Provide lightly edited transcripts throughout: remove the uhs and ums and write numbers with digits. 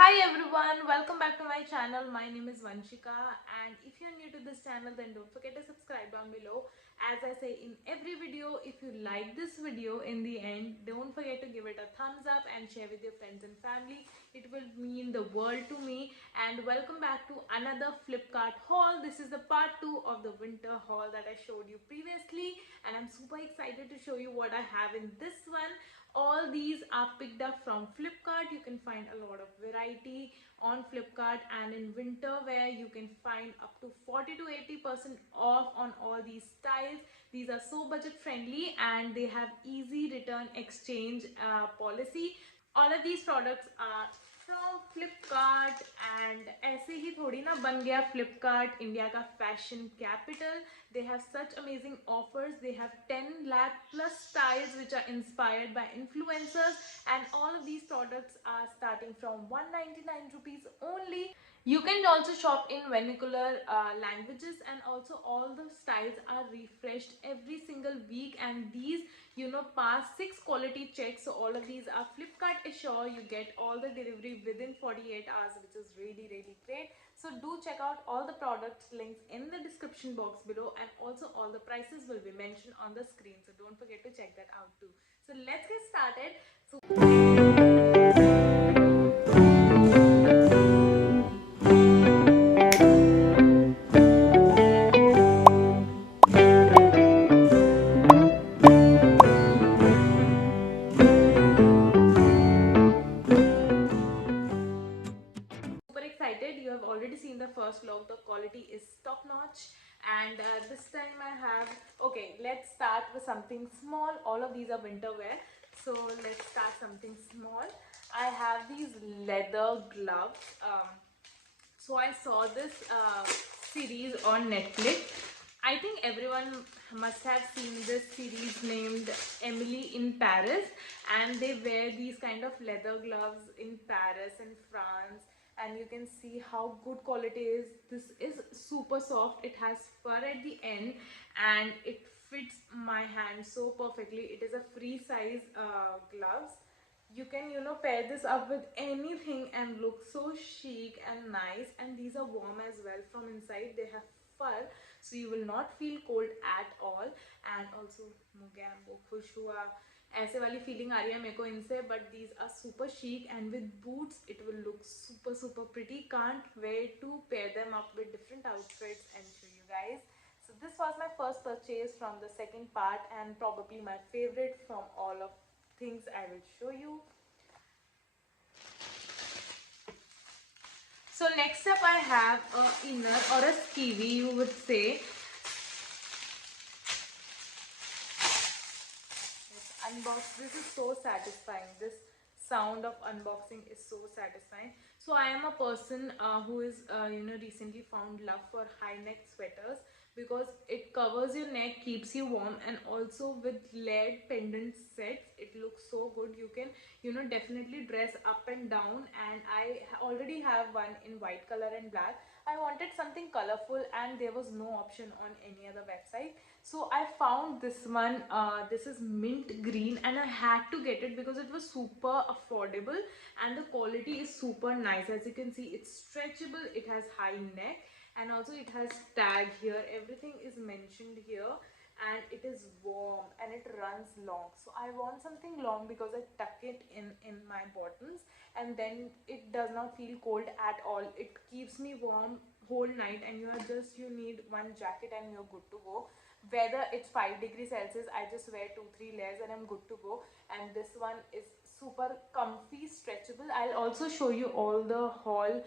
Hi everyone, welcome back to my channel. My name is Vanshika, and if you're new to this channel then don't forget to subscribe down below. As I say in every video, if you like this video in the end, don't forget to give it a thumbs up and share with your friends and family. It will mean the world to me. And welcome back to another Flipkart haul. This is the part 2 of the winter haul that I showed you previously, and I'm super excited to show you what I have in this one. All these are picked up from Flipkart. You can find a lot of variety on Flipkart, and in winter wear you can find up to 40 to 80% off on all these styles. These are so budget friendly and they have easy return exchange policy. All of these products are from Flipkart, and ऐसे ही थोड़ी ना बन गया Flipkart India का fashion capital. They have such amazing offers. They have 10 lakh plus styles which are inspired by influencers, and all of these products are starting from 199 rupees only. You can also shop in vernacular languages, and also all the styles are refreshed every single week, and these pass 6 quality checks. So all of these are Flipkart Assure. You get all the delivery within 48 hours, which is really great. So do check out all the products links in the description box below, and also all the prices will be mentioned on the screen, so don't forget to check that out too. So let's get started. Super excited. You have already seen the first vlog. The quality is top notch, and this time I have, okay, let's start with something small. All of these are winter wear, so let's start something small. I have these leather gloves. So I saw this series on Netflix. I think everyone must have seen this series named Emily in Paris, and they wear these kind of leather gloves in Paris and France, and you can see how good quality is. This is super soft. It has fur at the end, and it fits my hand so perfectly. It is a free size gloves. You can pair this up with anything and look so chic and nice, and these are warm as well from inside. They have fur, so you will not feel cold at all. And also मुझे वो खुश हुआ ऐसे वाली feeling आ रही है मेरे को इनसे. But these are super chic, and with boots it will look super pretty. Can't wait to pair them up with different outfits and show you guys. So this was my first purchase from the second part, and probably my favorite from all of things I will show you. So next up I have a inner or a skiwi, you would say. Let's unbox. This is so satisfying. This sound of unboxing is so satisfying. So I am a person who is recently found love for high neck sweaters, because it covers your neck, keeps you warm, and also with layered pendant sets it looks so good. You can definitely dress up and down, and I already have one in white color and black. I wanted something colorful, and there was no option on any other website, so I found this one. This is mint green, and I had to get it because it was super affordable, and the quality is super nice. As you can see, it's stretchable, it has high neck, and also it has tag here. Everything is mentioned here, and it is warm and it runs long. So I want something long because I tuck it in my bottoms, and then it does not feel cold at all. It keeps me warm whole night, and you need one jacket and you're good to go. Whether it's 5 degrees Celsius, I just wear 2-3 layers and I'm good to go. And this one is super comfy, stretchable. I'll also show you all the haul,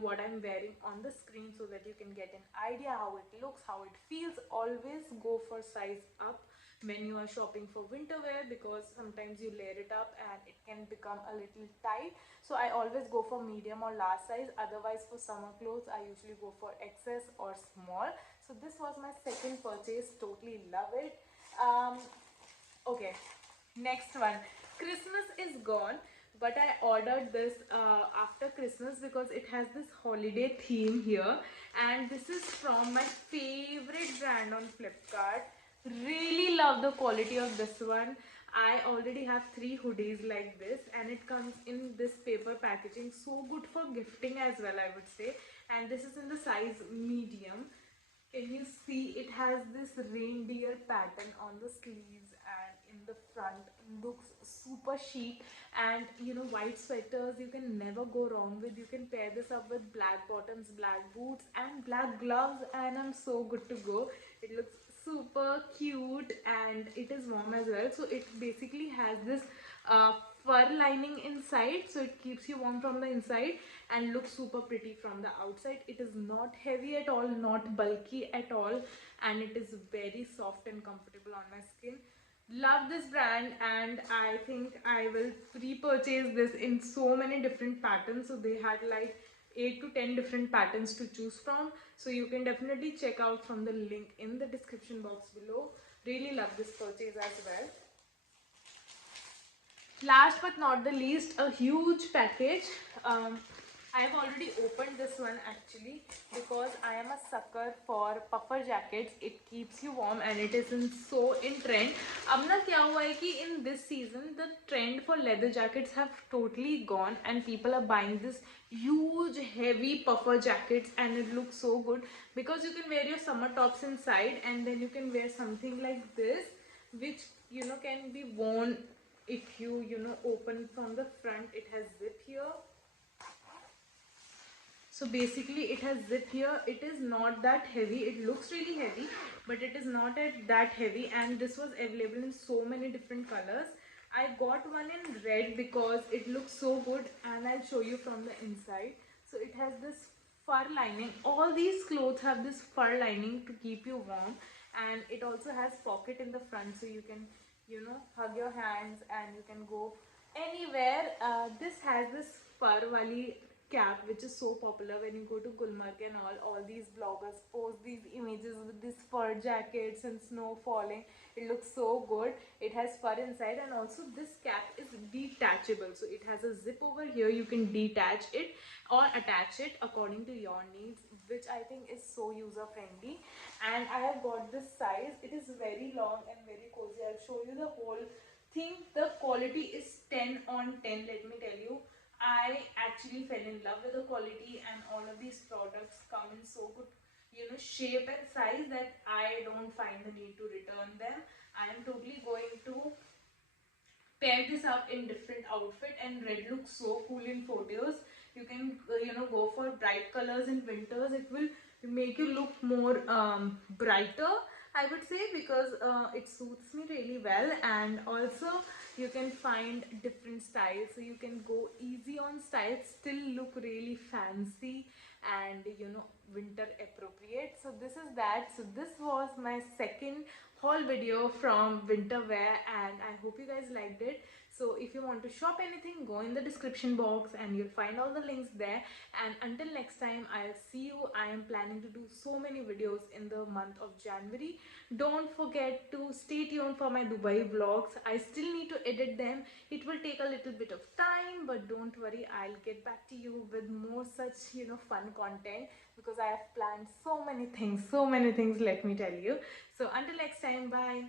what I'm wearing on the screen, so that you can get an idea how it looks, how it feels. Always go for size up when you are shopping for winter wear, because sometimes you layer it up and it can become a little tight. So I always go for medium or large size. Otherwise, for summer clothes I usually go for XS or small. So this was my second purchase. Totally love it. Okay, next one. Christmas is gone, but I ordered this after Christmas because it has this holiday theme here, and this is from my favorite brand on Flipkart. Really love the quality of this one. I already have 3 hoodies like this, and it comes in this paper packaging, so good for gifting as well, I would say. And this is in the size medium. Can you see it has this reindeer pattern on the sleeves and in the front? Looks super chic. And you know, white sweaters you can never go wrong with. You can pair this up with black bottoms, black boots and black gloves, and I'm so good to go. It looks super cute and it is warm as well. So it basically has this uh, fur lining inside, so it keeps you warm from the inside and looks super pretty from the outside. It is not heavy at all, not bulky at all, and it is very soft and comfortable on my skin. Love this brand, and I think I will pre-purchase this in so many different patterns. So they had like 8 to 10 different patterns to choose from, so you can definitely check out from the link in the description box below. Really love this purchase as well. Last but not the least, a huge package. I have already opened this one actually, because I am a sucker for puffer jackets. It keeps you warm and it is in trend. अब ना क्या हुआ है कि in this season the trend for leather jackets have totally gone and people are buying this huge heavy puffer jackets, and it looks so good because you can wear your summer tops inside and then you can wear something like this, which you know can be worn. If you know open from the front, it has zip here. So basically it has zip here. It is not that heavy. It looks really heavy, but it is not that heavy, and this was available in so many different colors. I got one in red because it looks so good, and I'll show you from the inside. So it has this fur lining. All these clothes have this fur lining to keep you warm, and it also has pocket in the front, so you can you know hug your hands and you can go anywhere. This has this fur wali cap, which is so popular when you go to Gulmarg and all these bloggers post these images with these fur jackets and snow falling. It looks so good. It has fur inside, and also this cap is detachable, so it has a zip over here. You can detach it or attach it according to your needs, which I think is so user friendly. And I have got this size. It is very long and very cozy. I'll show you the whole thing. The quality is 10 on 10, let me tell you. I actually fell in love with the quality, and all of these products come in so good shape and size that I don't find the need to return them. I am totally going to pair this up in different outfit, and red looks so cool in photos. You can go for bright colors in winters. It will make you look more brighter, I would say, because it suits me really well. And also you can find different styles, so you can go easy on styles, still look really fancy and winter appropriate. So this is that. So this was my second haul video from winter wear, and I hope you guys liked it. So if you want to shop anything, go in the description box and you'll find all the links there. And until next time, I'll see you. I am planning to do so many videos in the month of January. Don't forget to stay tuned for my Dubai vlogs. I still need to edit them. It will take a little bit of time, but don't worry, I'll get back to you with more such fun content, because I have planned so many things, let me tell you. So until next time, bye.